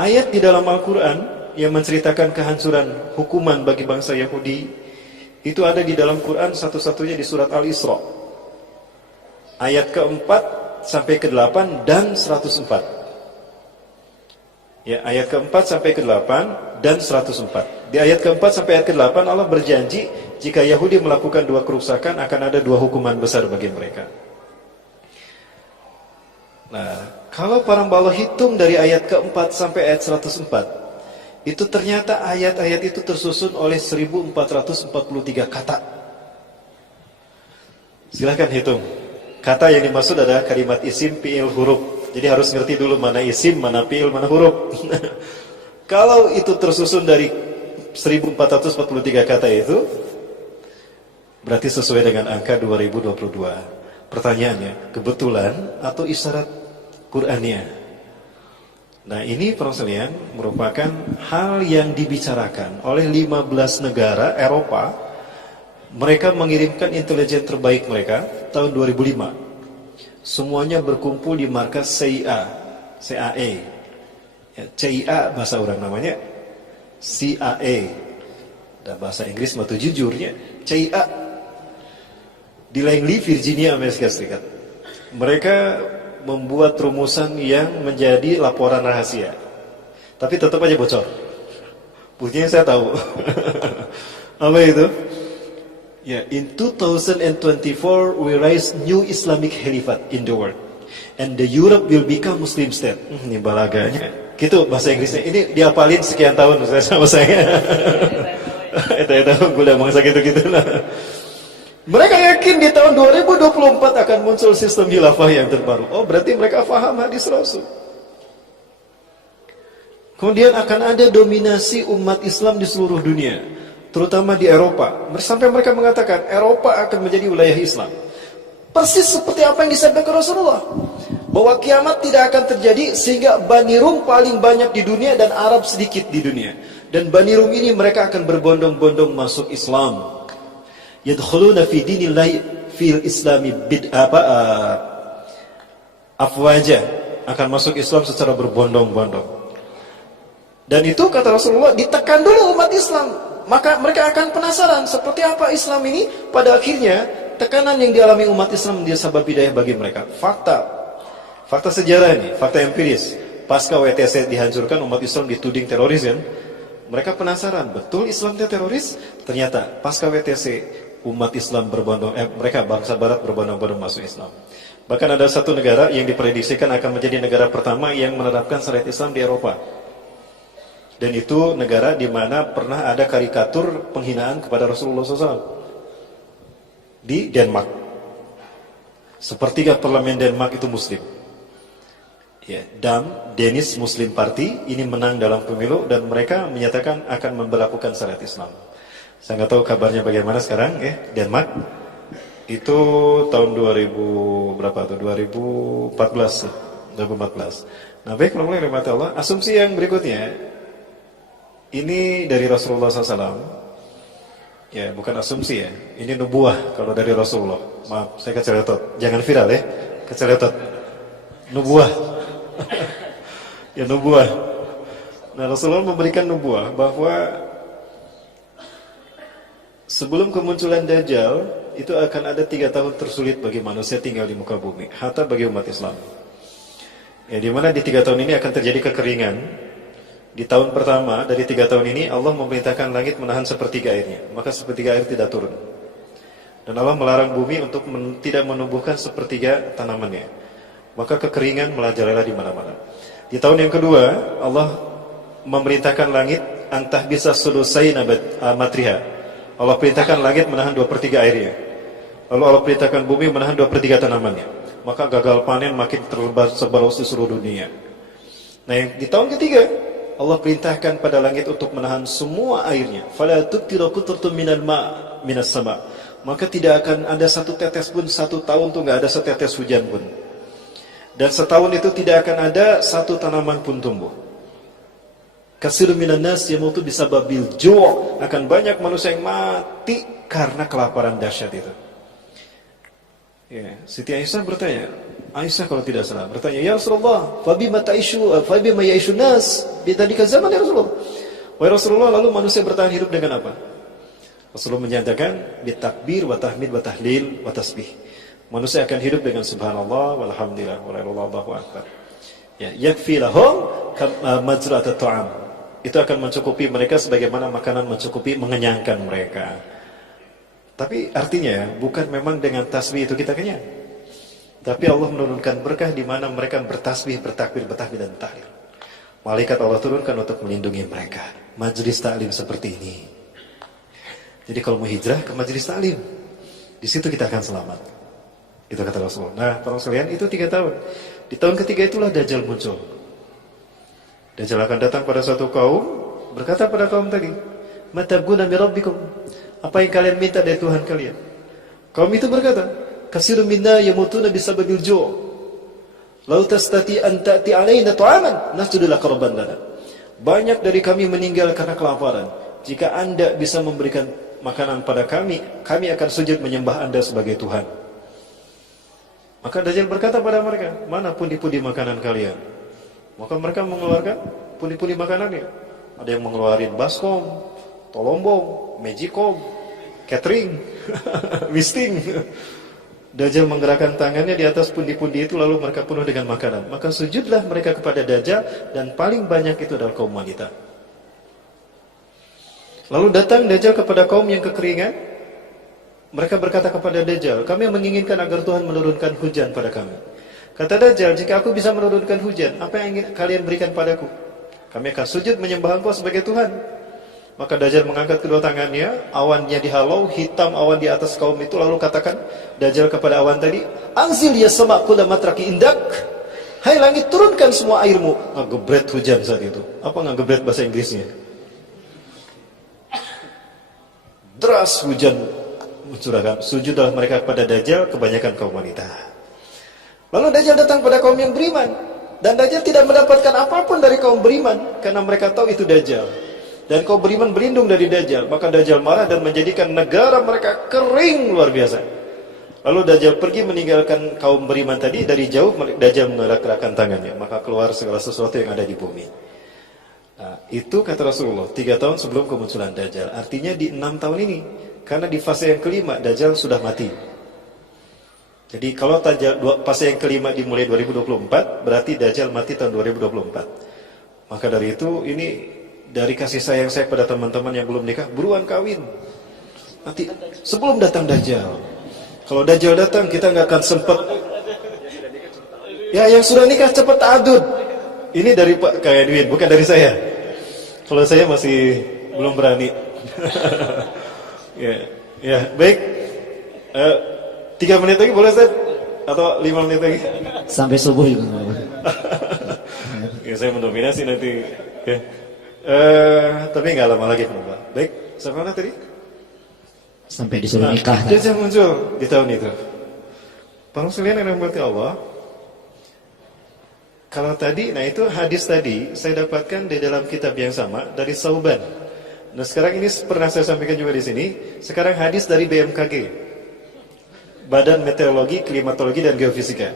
ayat di dalam Al-Quran yang menceritakan kehancuran hukuman bagi bangsa Yahudi itu ada di dalam Quran satu-satunya di surat Al-Isra ayat ke-4 sampai ke-8 dan 104. Ya, ayat ke-4 sampai ke-8 dan 104. Di ayat ke-4 sampai ayat ke-8 Allah berjanji jika Yahudi melakukan dua kerusakan akan ada dua hukuman besar bagi mereka. Nah, kalau para Allah hitung dari ayat ke-4 sampai ayat 104, itu ternyata ayat-ayat itu tersusun oleh 1443 kata. Silahkan hitung. Kata yang dimaksud adalah kalimat isim, fi'il, huruf. Jadi harus ngerti dulu mana isim, mana fi'il, mana huruf. Kalau itu tersusun dari 1443 kata itu, berarti sesuai dengan angka 2022. Pertanyaannya, kebetulan atau isyarat Qur'annya? Nah, ini perselisihan merupakan hal yang dibicarakan oleh 15 negara Eropa. Mereka mengirimkan intelijen terbaik mereka tahun 2005. Semuanya berkumpul di markas CIA, CAE. Ya, CIA bahasa orang namanya CIA. Dan bahasa Inggris mah jujurnya CIA di Langley, Virginia, Amerika Serikat. Mereka membuat rumusan yang menjadi laporan rahasia. Tapi tetap aja bocor. Buktinya saya tahu. Apa itu? Ya, in 2024 we raise new Islamic Caliphate in the world, and the Europe will become Muslim state. Ini balaganya. Gitu bahasa Inggrisnya. Ini diapalin sekian tahun sama saya. Itu gue udah mangsa gitu-gitu lah. Mereka yakin di tahun 2024 akan muncul sistem khilafah yang terbaru. Oh, berarti mereka paham hadis Rasul. Kemudian akan ada dominasi umat Islam di seluruh dunia, terutama di Eropa. Sampai mereka mengatakan Eropa akan menjadi wilayah Islam. Persis seperti apa yang disampaikan Rasulullah, bahwa kiamat tidak akan terjadi sehingga Bani Rum paling banyak di dunia dan Arab sedikit di dunia. Dan Bani Rum ini mereka akan berbondong-bondong masuk Islam. Yadkhuluna fi dinillahi fil islami afwaja, akan masuk Islam secara berbondong-bondong. Dan itu kata Rasulullah ditekan dulu umat Islam, maka mereka akan penasaran seperti apa Islam ini. Pada akhirnya tekanan yang dialami umat Islam menjadi sebab hidayah bagi mereka. Fakta sejarah ini, fakta empiris. Pasca WTC dihancurkan, umat Islam dituding teroris kan. Mereka penasaran, betul Islam itu teroris? Ternyata pasca WTC umat Islam mereka bangsa barat berbondong-bondong masuk Islam. Bahkan ada satu negara yang diprediksikan akan menjadi negara pertama yang menerapkan syariat Islam di Eropa. Dan itu negara di mana pernah ada karikatur penghinaan kepada Rasulullah SAW. Di Denmark. Sepertiga parlemen Denmark itu Muslim. Ya, Danish Muslim Party ini menang dalam pemilu dan mereka menyatakan akan memberlakukan syariat Islam. Saya nggak tahu kabarnya bagaimana sekarang, Denmark. Itu tahun 2000 berapa tuh? 2014. Nah, baik, mulai rahmat Allah. Asumsi yang berikutnya, ini dari Rasulullah SAW. Ya, bukan asumsi ya. Ini nubuah kalau dari Rasulullah. Maaf, saya keceletot. Jangan viral ya. Keceletot. Nubuah. Ya, nubuah. Nah, Rasulullah memberikan nubuah bahwa sebelum kemunculan Dajjal, itu akan ada 3 tahun tersulit bagi manusia tinggal di muka bumi, hatta bagi umat Islam. Ya, di mana di 3 tahun ini akan terjadi kekeringan. Di tahun pertama dari 3 tahun ini Allah memerintahkan langit menahan sepertiga airnya, maka sepertiga air tidak turun. Dan Allah melarang bumi untuk tidak menumbuhkan sepertiga tanamannya, maka kekeringan merajalela di mana-mana. Di tahun yang kedua Allah memerintahkan langit antah bisa sulusai matriha. Allah perintahkan langit menahan 2/3 airnya. Lalu Allah perintahkan bumi menahan 2/3 tanamannya. Maka gagal panen makin tersebar di seluruh dunia. Nah, yang di tahun ketiga Allah perintahkan pada langit untuk menahan semua airnya. Fala tuqtiru qutrtum minal minas sama. Maka tidak akan ada satu tetes pun, 1 tahun tuh nggak ada setetes hujan pun. Dan setahun itu tidak akan ada satu tanaman pun tumbuh. Kasirun minan nas yamutu bisababil ju', akan banyak manusia yang mati karena kelaparan dahsyat itu. Ya, Siti Aisyah bertanya, Aisyah kalau tidak salah bertanya, "Ya Rasulullah, fabima ya'ishu nas bidzalika zaman ya Rasulullah?" Wahai Rasulullah, lalu manusia bertahan hidup dengan apa? Rasulullah menyatakan, "Bitakbir wa tahmid wa tahlil wa tasbih." Manusia akan hidup dengan subhanallah walhamdulillah wa la ilaha illallah wallahu akbar. Ya, yakfi lahum majra'at at-ta'am. Itu akan mencukupi mereka sebagaimana makanan mencukupi, mengenyangkan mereka. Tapi artinya bukan memang dengan tasbih itu kita kenyang. Tapi Allah menurunkan berkah di mana mereka bertasbih, bertakbir, bertahmid dan tahlil. Malaikat Allah turunkan untuk melindungi mereka. Majelis taklim seperti ini. Jadi kalau mau hijrah ke majelis taklim, di situ kita akan selamat. Itu kata Rasulullah. Nah, para sekalian, itu 3 tahun. Di tahun ketiga itulah Dajjal muncul. Dajjal akan datang pada suatu kaum, berkata pada kaum tadi, "Matabguna min rabbikum?" Apa yang kalian minta dari Tuhan kalian? Kaum itu berkata, "Kasirun minna yamutuna bisababil ju'. Lau tastati an ta'ti 'alaina ta'aman nasjudu laka rabban lana." Banyak dari kami meninggal karena kelaparan. Jika Anda bisa memberikan makanan pada kami, kami akan sujud menyembah Anda sebagai Tuhan. Maka Dajjal berkata pada mereka, "Mana pundi-pundi makanan kalian?" Maka mereka mengeluarkan pundi-pundi makanannya. Ada yang mengeluarkan baskom, tolombong, magicom, catering, wisting. Dajjal menggerakkan tangannya di atas pundi-pundi itu, lalu mereka penuh dengan makanan. Maka sujudlah mereka kepada Dajjal, dan paling banyak itu adalah kaum wanita. Lalu datang Dajjal kepada kaum yang kekeringan. Mereka berkata kepada Dajjal, "Kami menginginkan agar Tuhan menurunkan hujan pada kami." Kata Dajjal, "Jika aku bisa menurunkan hujan, apa yang ingin kalian berikan padaku? Kami akan sujud menyembah Engkau sebagai Tuhan." Maka Dajjal mengangkat kedua tangannya, awannya dihalau, hitam awan di atas kaum itu, lalu katakan Dajjal kepada awan tadi, "Anzil ya sama' kulla matraki indak." Hai langit, turunkan semua airmu. Ngegebret hujan saat itu. Apa ngegebret bahasa Inggrisnya? Deras hujan mencurahkan. Sujudlah mereka kepada Dajjal, kebanyakan kaum wanita. Lalu Dajjal datang pada kaum yang beriman, dan Dajjal tidak mendapatkan apapun dari kaum beriman, karena mereka tahu itu Dajjal. Dan kaum beriman berlindung dari Dajjal. Maka Dajjal marah dan menjadikan negara mereka kering luar biasa. Lalu Dajjal pergi meninggalkan kaum beriman tadi. Dari jauh Dajjal menggerak-gerakkan tangannya, maka keluar segala sesuatu yang ada di bumi. Nah, itu kata Rasulullah 3 tahun sebelum kemunculan Dajjal. Artinya di 6 tahun ini, karena di fase yang kelima Dajjal sudah mati. Jadi kalau fase yang kelima dimulai 2024, berarti Dajjal mati tahun 2024. Maka dari itu, ini dari kasih sayang saya pada teman-teman yang belum nikah, buruan kawin. Nanti sebelum datang Dajjal. Kalau Dajjal datang, kita nggak akan sempat. Ya, yang sudah nikah cepat ta'adud. Ini dari Pak Edwin, bukan dari saya. Kalau saya masih belum berani. Ya, baik. 3 menit lagi boleh, Ustaz? Atau 5 menit lagi? Sampai subuh juga. Ya, saya mendominasi nanti. Ya. Tapi nggak lama lagi, Pak. Baik, sampai mana tadi? Sampai disuruh nikah. Dajjal muncul di tahun itu. Para sekalian yang dirahmati Allah. Kalau tadi, nah itu hadis tadi saya dapatkan di dalam kitab yang sama dari Sauban. Nah sekarang ini pernah saya sampaikan juga di sini. Sekarang hadis dari BMKG, Badan Meteorologi, Klimatologi dan Geofisika.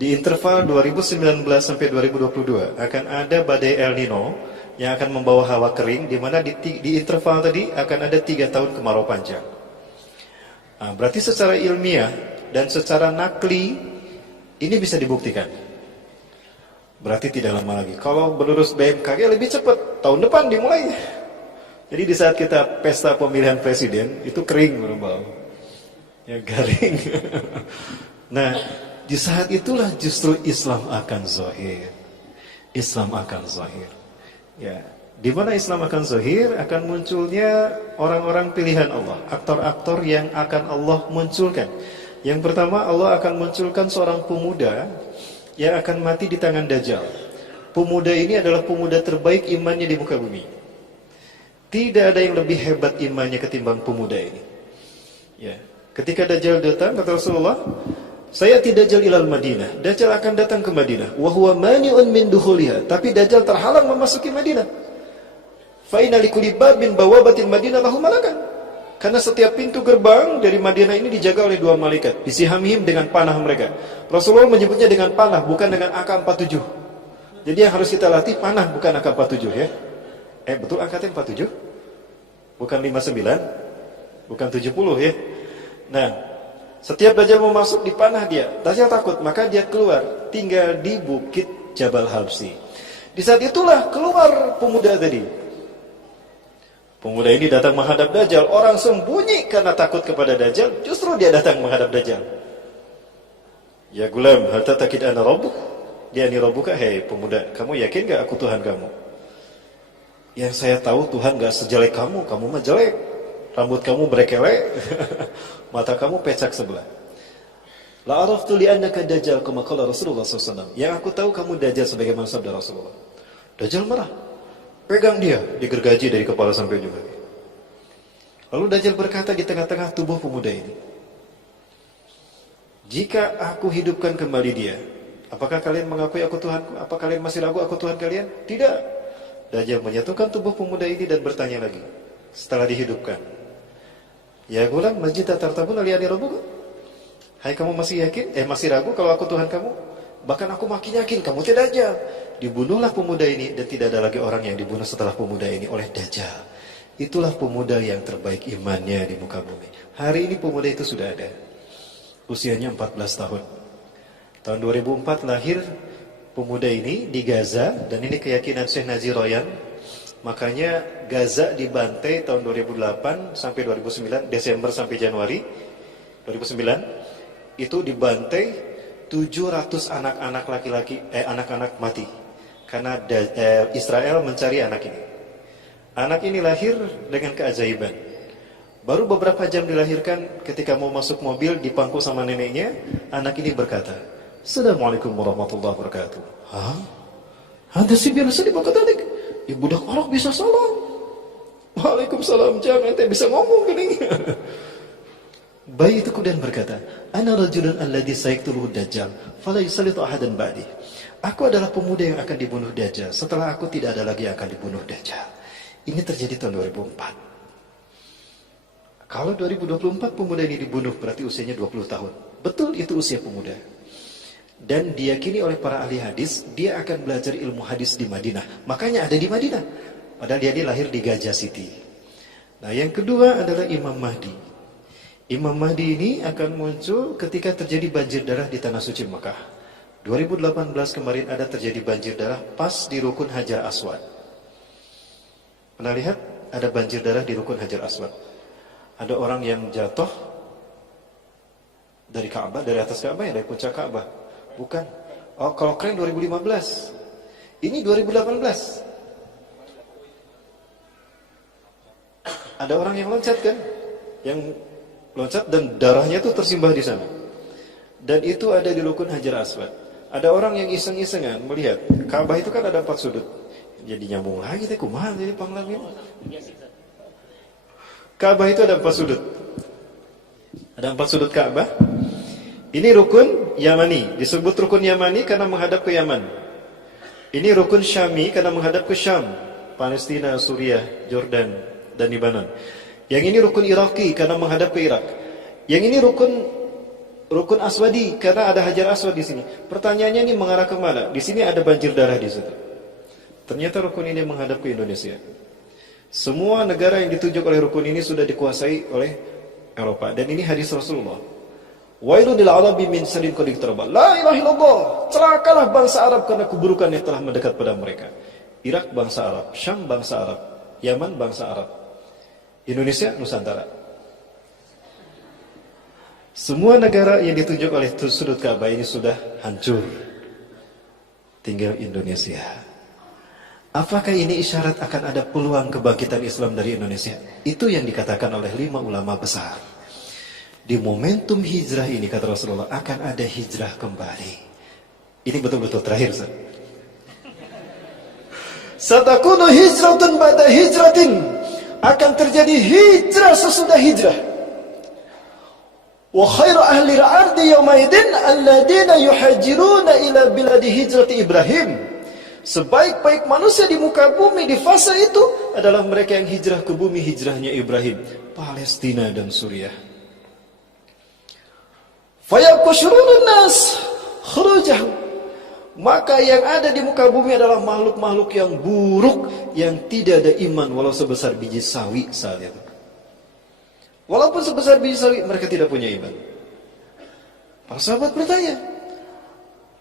Di interval 2019 sampai 2022 akan ada badai El Nino yang akan membawa hawa kering, di mana di interval tadi akan ada 3 tahun kemarau panjang. Nah, berarti secara ilmiah dan secara nakli ini bisa dibuktikan. Berarti tidak lama lagi. Kalau menurut BMKG lebih cepat, tahun depan dimulai. Jadi di saat kita pesta pemilihan presiden itu kering, berbau, ya garing. Nah, di saat itulah justru Islam akan zahir. Islam akan zahir. Ya, di mana Islam akan zahir, akan munculnya orang-orang pilihan Allah, aktor-aktor yang akan Allah munculkan. Yang pertama, Allah akan munculkan seorang pemuda yang akan mati di tangan Dajjal. Pemuda ini adalah pemuda terbaik imannya di muka bumi. Tidak ada yang lebih hebat imannya ketimbang pemuda ini. Ya, ketika Dajjal datang, kata Rasulullah, "Saya tidak Dajjal ilal Madinah." Dajjal akan datang ke Madinah. Wa huwa mani'un min dukhuliha. Tapi Dajjal terhalang memasuki Madinah. Fa inna likulli babin bawabatin Madinah lahu malakan. Karena setiap pintu gerbang dari Madinah ini dijaga oleh 2 malaikat. Bisihamihim dengan panah mereka. Rasulullah menyebutnya dengan panah, bukan dengan AK-47. Jadi yang harus kita latih panah, bukan AK-47 ya. Betul angkatnya 47? Bukan 59? Bukan 70 ya. Nah, setiap Dajjal mau masuk dipanah dia. Dajjal takut, maka dia keluar. Tinggal di bukit Jabal Habsi. Di saat itulah keluar pemuda tadi. Pemuda ini datang menghadap Dajjal. Orang sembunyi karena takut kepada Dajjal. Justru dia datang menghadap Dajjal. Ya gulam, hal tatakid ana rabbuk? Dia ni rabbuka. Hei pemuda, kamu yakin gak aku Tuhan kamu? Yang saya tahu Tuhan gak sejelek kamu. Kamu mah jelek. Rambut kamu berkelek. Mata kamu pecak sebelah. La araftu li'annaka Dajjal kama qala Rasulullah SAW. Yang aku tahu kamu Dajjal sebagaimana sabda Rasulullah. Dajjal marah. Pegang dia, digergaji dari kepala sampai ujung kaki. Lalu Dajjal berkata di tengah-tengah tubuh pemuda ini, jika aku hidupkan kembali dia, apakah kalian mengakui aku Tuhanku? Apa kalian masih ragu aku Tuhan kalian? Tidak. Dajjal menyatukan tubuh pemuda ini dan bertanya lagi setelah dihidupkan. Ya gulam, masjid tartabun aliyani rabbuka? Hai kamu masih yakin? Masih ragu kalau aku Tuhan kamu? Bahkan aku makin yakin kamu tidak Dajjal. Dibunuhlah pemuda ini dan tidak ada lagi orang yang dibunuh setelah pemuda ini oleh Dajjal. Itulah pemuda yang terbaik imannya di muka bumi. Hari ini pemuda itu sudah ada. Usianya 14 tahun. Tahun 2004 lahir pemuda ini di Gaza, dan ini keyakinan Syekh Nazir Royan. Makanya Gaza dibantai tahun 2008 sampai 2009, Desember sampai Januari 2009 itu dibantai 700 anak-anak laki-laki, anak-anak mati. Karena Israel mencari anak ini. Anak ini lahir dengan keajaiban. Baru beberapa jam dilahirkan, ketika mau masuk mobil dipangku sama neneknya, anak ini berkata, Assalamualaikum warahmatullahi wabarakatuh. Hah? Anda sih biasa di Bangkatanik? Ya budak orang bisa salam. Waalaikumsalam, jangan ente bisa ngomong gini. Bayi itu kemudian berkata, Ana rajulun alladhi sayaqtuluhu Dajjal, fala yusallitu ahadan ba'di. Aku adalah pemuda yang akan dibunuh Dajjal. Setelah aku tidak ada lagi yang akan dibunuh Dajjal. Ini terjadi tahun 2004. Kalau 2024 pemuda ini dibunuh, berarti usianya 20 tahun. Betul, itu usia pemuda. Dan diyakini oleh para ahli hadis, dia akan belajar ilmu hadis di Madinah. Makanya ada di Madinah. Padahal dia lahir di Gajah City. Nah, yang kedua adalah Imam Mahdi. Imam Mahdi ini akan muncul ketika terjadi banjir darah di Tanah Suci Mekah. 2018 kemarin ada terjadi banjir darah pas di Rukun Hajar Aswad. Pernah lihat ada banjir darah di Rukun Hajar Aswad? Ada orang yang jatuh dari Ka'bah, dari atas Ka'bah ya, dari puncak Ka'bah. Bukan. Oh, kalau keren 2015. Ini 2018. Ada orang yang loncat kan? Yang loncat dan darahnya itu tersimbah di sana. Dan itu ada di Rukun Hajar Aswad. Ada orang yang iseng-isengan melihat Ka'bah itu kan ada 4 sudut. Jadi nyambung lagi teh kumaha jadi panglam ini. Ka'bah itu ada 4 sudut. Ada 4 sudut Ka'bah. Ini rukun Yamani, disebut rukun Yamani karena menghadap ke Yaman. Ini rukun Syami karena menghadap ke Syam, Palestina, Suriah, Jordan dan Lebanon. Yang ini rukun Iraki karena menghadap ke Irak. Yang ini rukun Aswadi karena ada Hajar Aswad di sini. Pertanyaannya ini mengarah ke mana? Di sini ada banjir darah di situ. Ternyata rukun ini menghadap ke Indonesia. Semua negara yang ditunjuk oleh rukun ini sudah dikuasai oleh Eropa, dan ini hadis Rasulullah. Wailul lil arabi min sadin qad iqtaraba. La ilaha illallah. Celakalah bangsa Arab karena keburukan yang telah mendekat pada mereka. Irak bangsa Arab, Syam bangsa Arab, Yaman bangsa Arab, Indonesia Nusantara. Semua negara yang ditunjuk oleh sudut Ka'bah ini sudah hancur. Tinggal Indonesia. Apakah ini isyarat akan ada peluang kebangkitan Islam dari Indonesia? Itu yang dikatakan oleh 5 ulama besar. Di momentum hijrah ini, kata Rasulullah, akan ada hijrah kembali. Ini betul-betul terakhir, Ustaz. Satakunu hijratun ba'da hijratin. Akan terjadi hijrah sesudah hijrah. Wa khairu ahli al-ardi yawmaidin alladina yuhajiruna ila biladi hijrati Ibrahim. Sebaik-baik manusia di muka bumi di fase itu adalah mereka yang hijrah ke bumi hijrahnya Ibrahim. Palestina dan Suriah. Fayaqshurun nas khurujahum. Maka yang ada di muka bumi adalah makhluk-makhluk yang buruk, yang tidak ada iman walau sebesar biji sawi saat itu. Walaupun sebesar biji sawi, mereka tidak punya iman. Para sahabat bertanya,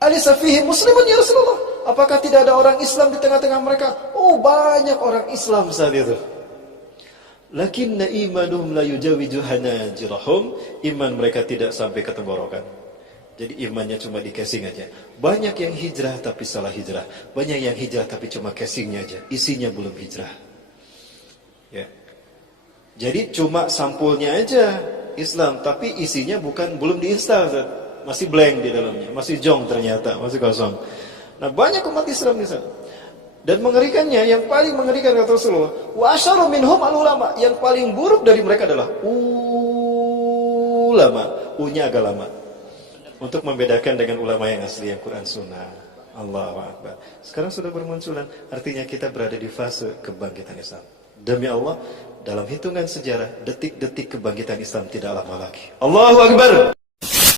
"Alisa fihi muslimun ya Rasulullah?" Apakah tidak ada orang Islam di tengah-tengah mereka? Oh, banyak orang Islam saat itu. Lakinna imanuhum la yujawizu hanajirahum. Iman mereka tidak sampai ke tenggorokan. Jadi imannya cuma di casing aja. Banyak yang hijrah tapi salah hijrah. Banyak yang hijrah tapi cuma casingnya aja. Isinya belum hijrah. Ya. Jadi cuma sampulnya aja Islam, tapi isinya belum diinstal. Masih blank di dalamnya, masih jong ternyata, masih kosong. Nah, banyak umat Islam di sana. Dan mengerikannya, yang paling mengerikan kata Rasulullah, wa asyaru minhum al-ulama, yang paling buruk dari mereka adalah ulama. U-nya agak lama. Untuk membedakan dengan ulama yang asli, yang Quran Sunnah. Allahu Akbar. Sekarang sudah bermunculan, artinya kita berada di fase kebangkitan Islam. Demi Allah, dalam hitungan sejarah, detik-detik kebangkitan Islam tidak lama lagi. Allahu Akbar.